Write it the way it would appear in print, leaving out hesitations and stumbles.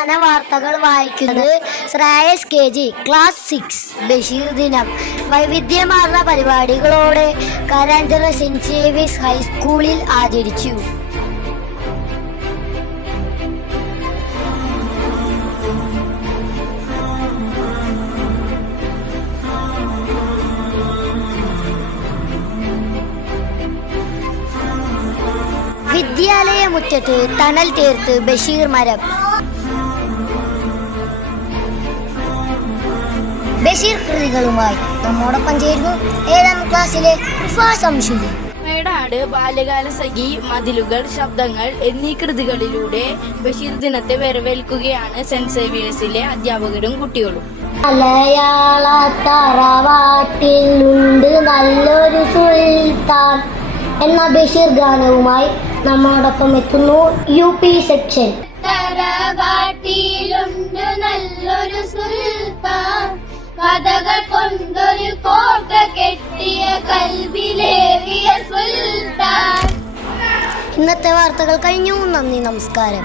പ്രധാന വാർത്തകൾ വായിക്കുന്നത് ശ്രേയസ് KG ക്ലാസ് 6 ബഷീർ ദിനം. വൈവിധ്യമാർന്ന പരിപാടികളോടെ കരാഞ്ചിറ സെന്റ് സേവിയർസ് ഹൈസ്കൂളിൽ ആചരിച്ചു. വിദ്യാലയ മുറ്റത്ത് തണൽ തീർത്ത് ബഷീർ മരം. ബഷീർ കൃതികളുമായി നമ്മോടൊപ്പം ചേരുന്നു 7ാം ക്ലാസ്സിലെ സംശുദ്ധി. മേടാട്, ബാല്യകാല സഖി, മതിലുകൾ, ശബ്ദങ്ങൾ എന്നീ കൃതികളിലൂടെ ബഷീർ ദിനത്തെ വരവേൽക്കുകയാണ് സെന്റ് സേവിയേഴ്സിലെ അധ്യാപകരും കുട്ടികളും. മലയാള തറവാട്ടിലുണ്ട് നല്ലൊരു സുൽത്താൻ എന്ന ബഷീർ ഗാനവുമായി നമ്മോടൊപ്പം എത്തുന്നു UP സെക്ഷൻ. തറവാട്ടിലുണ്ട് നല്ലൊരു സുൽത്താൻ, കഥകൾ കൊണ്ടൊരു കോട്ട കെട്ടിയ കൽബിലേറിയ സുൽത്താൻ. ഇന്നത്തെ വാർത്തകൾ കഴിഞ്ഞു. നന്ദി, നമസ്കാരം.